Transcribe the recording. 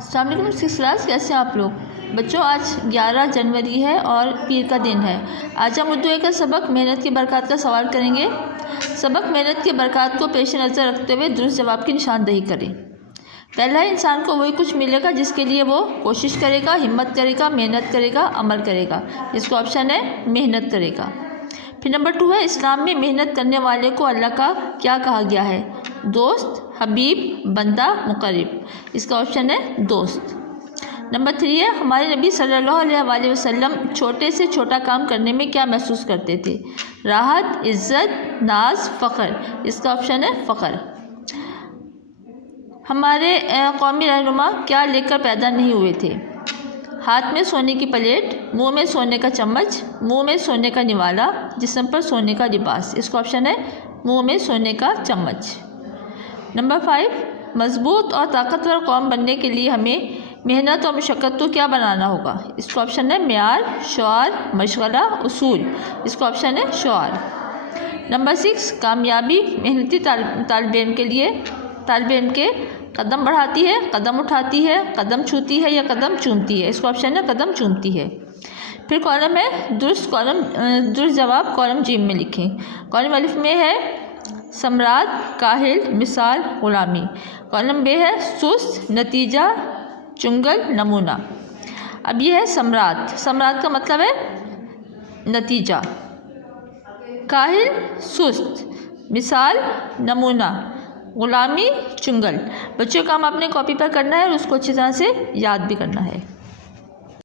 السلام علیکم six class, کیسے ہیں آپ لوگ بچوں؟ آج 11 جنوری ہے اور پیر کا دن ہے۔ آج ہم اردو کا سبق محنت کی برکات کا سوال کریں گے۔ سبق محنت کی برکات کو پیش نظر رکھتے ہوئے درست جواب کی نشاندہی کریں۔ پہلا، انسان کو وہی کچھ ملے گا جس کے لیے وہ کوشش کرے گا، ہمت کرے گا، محنت کرے گا، عمل کرے گا، جس کو آپشن ہے محنت کرے گا۔ پھر نمبر 2 ہے، اسلام میں محنت کرنے والے کو اللہ کا کیا کہا گیا ہے؟ دوست، حبیب، بندہ، مقرب، اس کا آپشن ہے دوست۔ نمبر 3 ہے، ہمارے نبی صلی اللہ علیہ وآلہ وسلم چھوٹے سے چھوٹا کام کرنے میں کیا محسوس کرتے تھے؟ راحت، عزت، ناز، فخر، اس کا آپشن ہے فخر۔ ہمارے قومی رہنما کیا لے کر پیدا نہیں ہوئے تھے؟ ہاتھ میں سونے کی پلیٹ، منہ میں سونے کا چمچ، منہ میں سونے کا نوالا، جسم پر سونے کا لباس، اس کا آپشن ہے منہ میں سونے کا چمچ۔ نمبر 5، مضبوط اور طاقتور قوم بننے کے لیے ہمیں محنت اور مشقت کو کیا بنانا ہوگا؟ اس کا آپشن ہے معیار، شعار، مشغلہ، اصول، اس کا آپشن ہے شعار۔ نمبر 6، کامیابی محنتی طالب علم کے قدم بڑھاتی ہے، قدم اٹھاتی ہے، قدم چھوتی ہے یا قدم چومتی ہے، اس کا آپشن ہے قدم چومتی ہے۔ پھر کالم ہے درست جواب کالم جیم میں لکھیں۔ کالم الف میں ہے ثمرات، کاہل، مثال، غلامی۔ کالم بے ہے سست، نتیجہ، چنگل، نمونہ۔ اب یہ ہے ثمرات کا مطلب ہے نتیجہ، کاہل سست، مثال نمونہ، غلامی چنگل۔ بچوں کام اپنے کاپی پر کرنا ہے اور اس کو اچھی طرح سے یاد بھی کرنا ہے۔